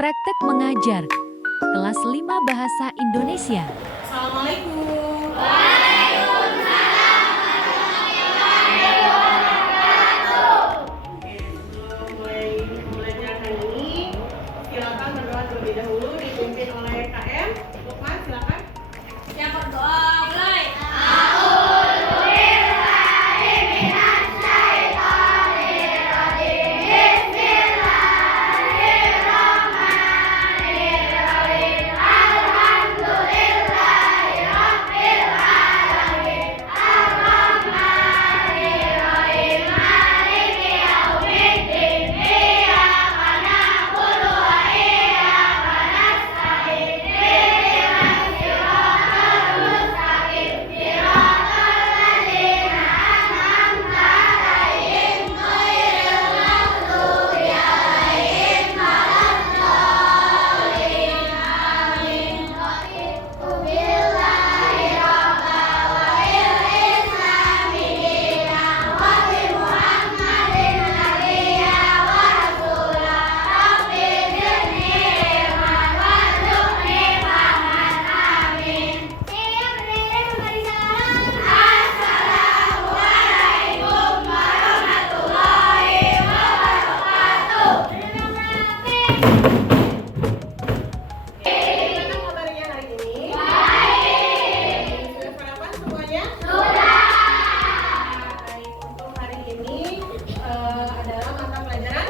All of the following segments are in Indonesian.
Praktek mengajar. Kelas 5 Bahasa Indonesia. Assalamualaikum. Oke, sebelum mulai belajar hari ini, silakan berdoa terlebih dahulu dipimpin oleh KM. Lukman, silakan. Yang berdoa mulai. Gimana kabarnya hari ini? Sudah sarapan semuanya? Baik, untuk hari ini adalah mata pelajaran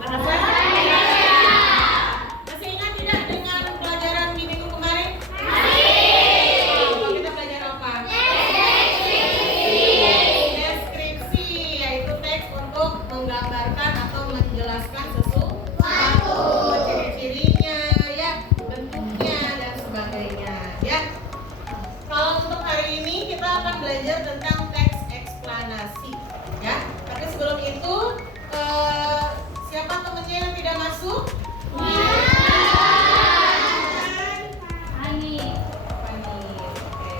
bahasa. Masih ingat tidak dengan pelajaran di minggu kemarin? Kita belajar apa? Deskripsi, yaitu teks untuk menggambarkan atau menjelaskan sesuatu, ciri-cirinya, ya, bentuknya dan sebagainya, ya. Kalau untuk hari ini kita akan belajar tentang teks eksplanasi, ya. Tapi sebelum itu, siapa temennya yang tidak masuk? Ani. Fani, oke.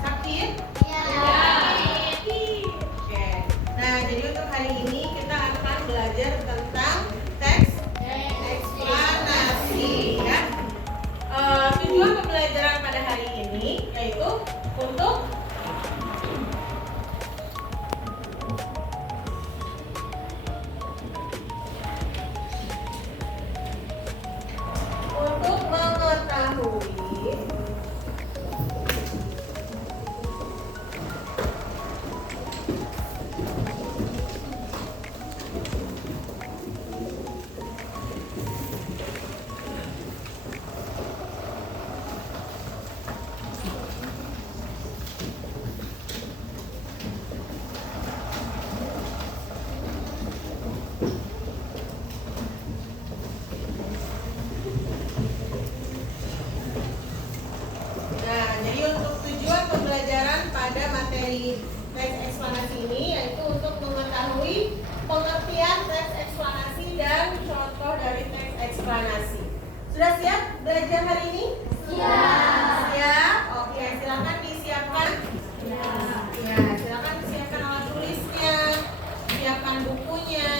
Sakit? Oke. Nah, jadi untuk hari ini kita akan belajar tentang teks eksplanasi, ya. Tujuan pembelajaran pada hari ini yaitu untuk mengetahui Nah, jadi untuk tujuan pembelajaran pada materi teks eksplanasi ini yaitu untuk mengetahui pengertian teks eksplanasi dan contoh dari teks eksplanasi. Sudah siap belajar hari ini? Siap? Oke, silakan disiapkan. Ya, silakan disiapkan alat tulisnya, siapkan bukunya.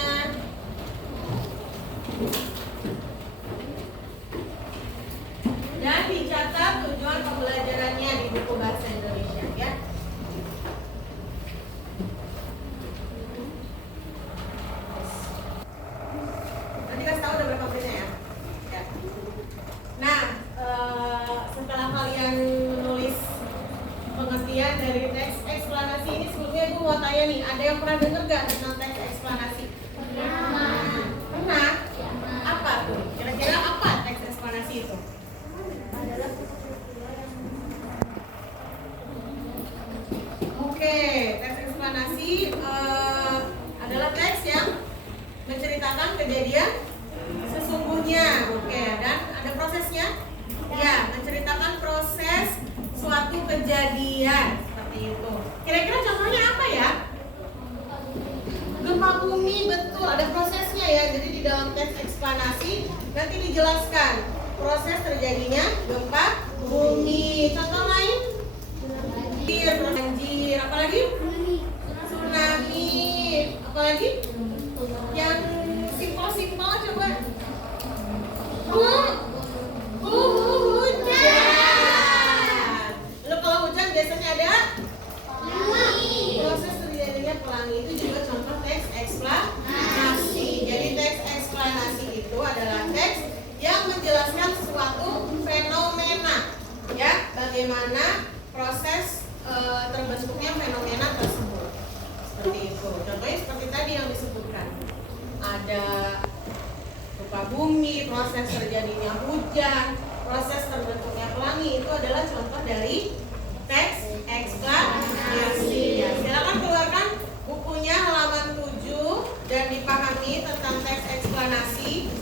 Dan dicatat tujuan pembelajarannya di buku bahasa Indonesia, ya. Nanti kasih tahu udah berapa menitnya, ya. Ya. Nah, setelah kalian menulis pengertian dari teks eksplanasi ini, sebelumnya Ibu mau tanya nih, ada yang pernah dengar gak tentang teks eksplanasi? Pernah? Apa tuh? Kira-kira apa teks eksplanasi itu? Oke, teks eksplanasi adalah teks yang menceritakan kejadian sesungguhnya. Oke, dan ada prosesnya? Ya, menceritakan proses suatu kejadian seperti itu. Kira-kira contohnya apa ya? Gempa bumi, betul, ada prosesnya ya. Jadi di dalam teks eksplanasi nanti dijelaskan proses terjadinya gempa bumi. Contoh lain? Banjir, apalagi? Tsunami. Apalagi? Yang simpel-simpel coba. Hujan. Lalu kalau hujan biasanya ada proses terjadinya pelangi, itu juga contoh teks eksplanasi. Jadi teks eksplanasi itu adalah teks yang menjelaskan suatu fenomena, ya, bagaimana proses terbentuknya fenomena tersebut. Seperti itu. Contohnya seperti tadi yang disebutkan. Ada rupa bumi, proses terjadinya hujan, proses terbentuknya pelangi, itu adalah contoh dari teks eksplanasi. Ya, silakan keluarkan bukunya halaman 7 dan dipahami tentang teks eksplanasi.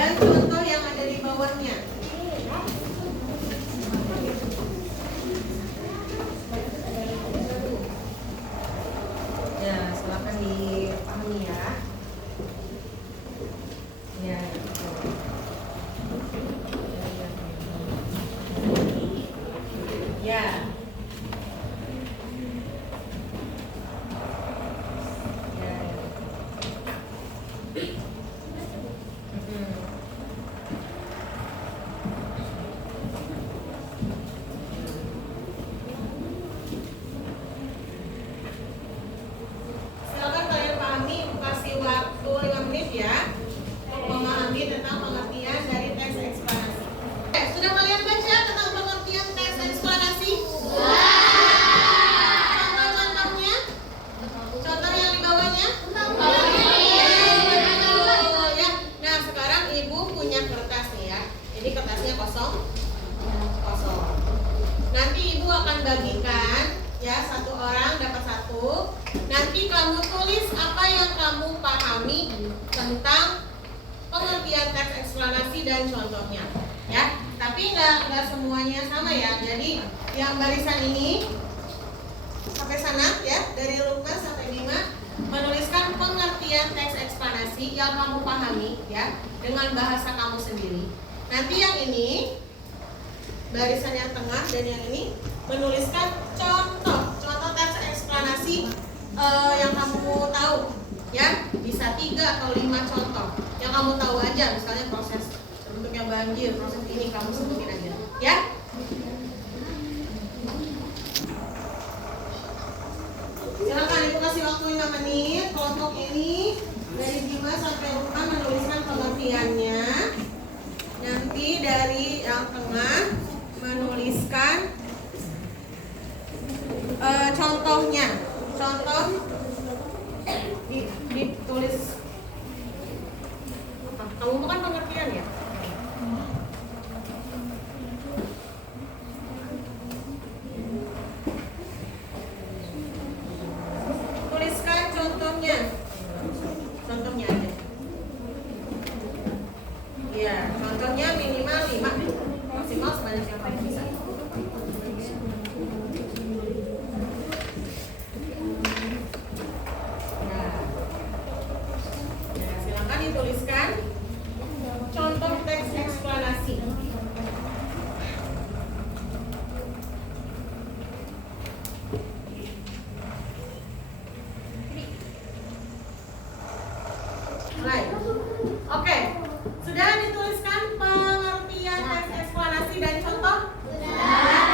Dan contoh yang ada di bawahnya. Ya, silakan dipahami ya. Ya, ya. Silakan kalian pahami, kasih waktu 5 menit ya untuk memahami tentang pengertian dari teks eksplanasi. Sudah kalian baca tentang pengertian teks eksplanasi? Contoh-contohnya? Contoh yang di bawahnya? Ya. Nah, sekarang ibu punya kertas nih ya. Ini kertasnya kosong. Nanti ibu akan bagikan ya, satu orang dapat satu. Nanti kamu tulis apa yang kamu pahami tentang pengertian teks eksplanasi dan contohnya, ya. Tapi nggak semuanya sama ya. Jadi yang barisan ini sampai sana ya, dari Lukas sampai Bima, menuliskan pengertian teks eksplanasi yang kamu pahami ya, dengan bahasa kamu sendiri. Nanti yang ini barisan yang tengah dan yang ini menuliskan contoh teks eksplanasi yang kamu tahu ya, bisa 3 atau 5 contoh yang kamu tahu aja, misalnya proses terbentuknya banjir, proses ini kamu sebutin aja ya. Silakan ibu kasih waktu 5 menit. Kelompok ini dari Bima sampai Luka menuliskan pengertiannya. Nanti dari yang tengah menuliskan contohnya. Contoh ditulis. Kamu bukan pengertian ya? Tuliskan contohnya. Contohnya aja. Iya, contohnya minimal 5, maksimal sebanyak yang kamu bisa. Tuliskan contoh teks eksplanasi. Baik. Oke. Sudah dituliskan pengertian teks eksplanasi dan contoh? Sudah.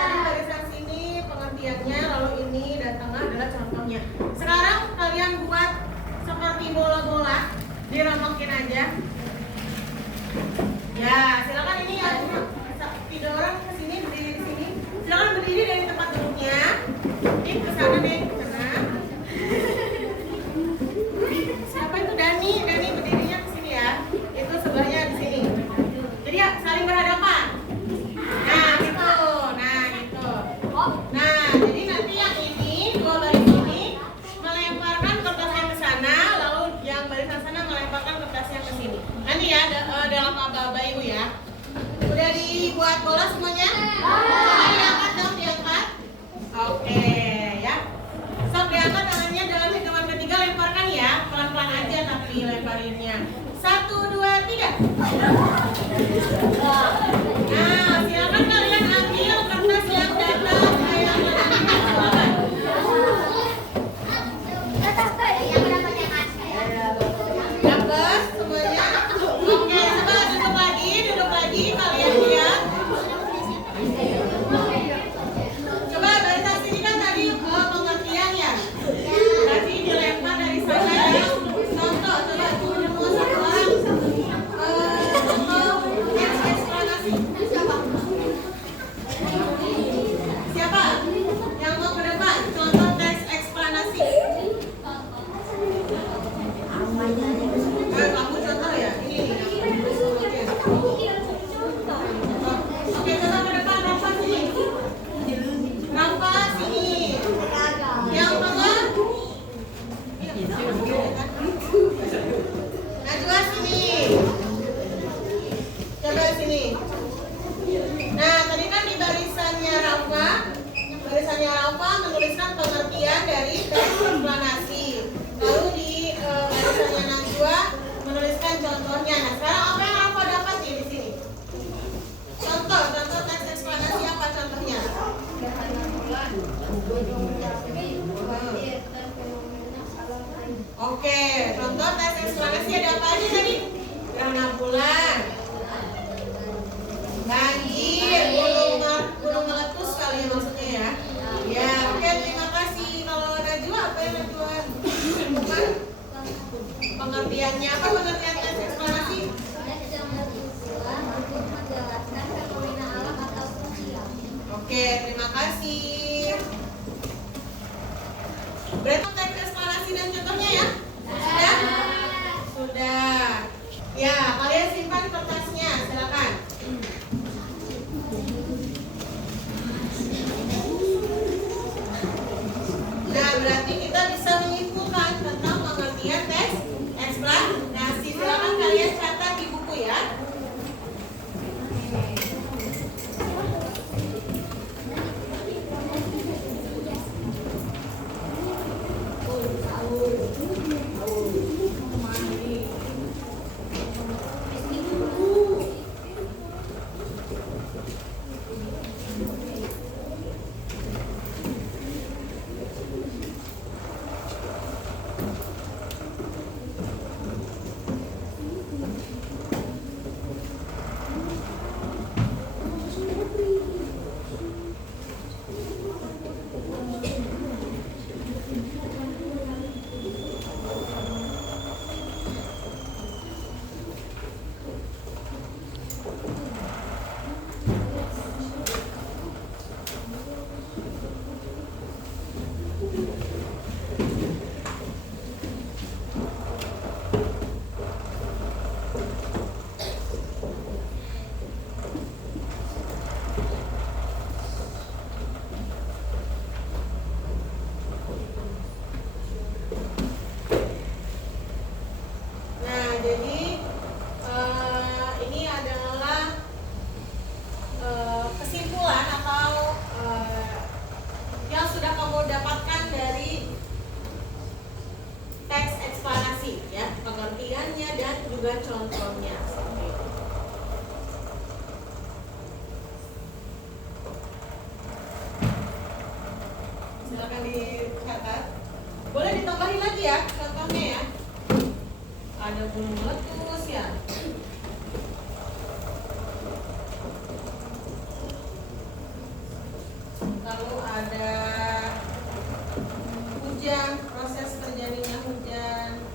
Tadi barisan sini pengertiannya, lalu ini dan tengah adalah contohnya. Sekarang kalian buat seperti bola-bola, dirombokin aja. Ya, silakan ini ya. 3 orang ke sini, berdiri di sini. Silakan berdiri dari tempat duduknya. Ini ke sana deh, ke sana. Siapa itu? Dani berdirinya ke sini ya. Itu sebelahnya di sini. Jadi ya, saling berhadapan. Nah, gitu. Nah, jadi nanti yang ini, 2 baris ini melemparkan kertasnya ke sana, lalu yang barisan sana melemparkan kertasnya ke sini. Nanti ya dalam aba-aba ibu ya. Udah dibuat bola semuanya? Coba diangkat dong, diangkat. Oke ya. Sok diangkat tangannya dalam hitungan ketiga, lemparkan ya. Pelan-pelan aja tapi lemparinnya. 1, 2, 3. tidak? Nah, silakan kalian ambil kertas yang datar kayak silakan. Dapat semuanya? Oke, coba duduk lagi kalian lihat. Coba barisan sini kan tadi pengertian ya. Tadi dilempar dari sana ya. Contoh, coba semua satu orang. Teks eksplanasi. Siapa? Yang mau ke depan? Contoh teks eksplanasi. Kamu contoh ya? Ini nih. Oke, coba ke depan. Rafa sini. Rafa sini. Yang tengah. Najwa sini. Coba sini. Nah, tadi kan di barisannya Rafa menuliskan pengertian dari teks eksplanasi. Lalu di barisannya Najwa menuliskan contohnya. Nah, sekarang apa yang Rafa dapat di sini? Contoh teks eksplanasi apa contohnya? Oke, contoh teks eksplanasi ada apa aja tadi? Gerhana bulan, banjir, gunung meletus kali ya maksudnya ya. Ya, oke, terima kasih. Kalau Najwa apa yang Najwa temukan? Pengertiannya apa pengertian teks eksplanasi? Oke, terima kasih. Berarti teks eksplorasi dan contohnya ya? Sudah? Sudah. Ya, kalian simpan kertasnya, silakan. Nah, berarti kita bisa menyimpulkan tentang pengertian teks eksplanasi. Silakan kalian catat di buku ya. juga contohnya. Silakan dicatat. Boleh ditambahin lagi ya contohnya ya. Ada gunung meletus ya. Lalu ada hujan, proses terjadinya hujan.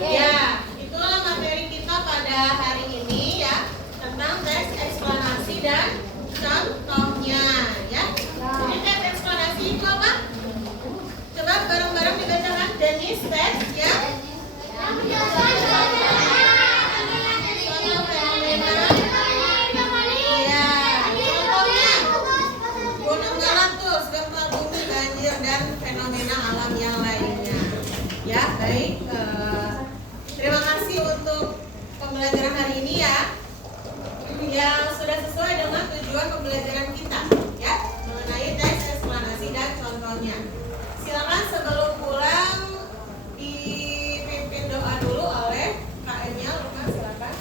Ya, itulah materi kita pada hari ini ya, tentang teks eksplanasi dan contohnya ya. Ini teks eksplanasi itu apa? Coba bareng-bareng dibacakan. Dennis teks ya. Contoh fenomena. Iya, contohnya gunung meletus, gempa bumi, banjir dan fenomena alam yang lainnya. Ya, baik. Terima kasih untuk pembelajaran hari ini ya, yang sudah sesuai dengan tujuan pembelajaran kita ya, mengenai teks eksplanasi dan contohnya. Silakan sebelum pulang dipimpin doa dulu oleh Kak Emil. Lukman, silakan.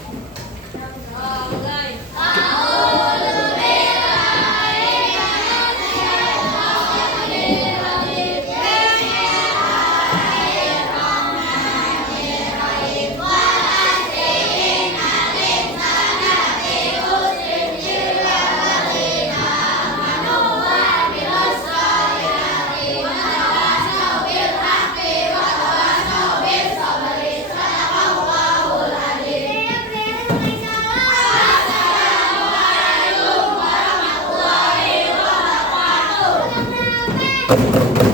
Mulai. Thank you.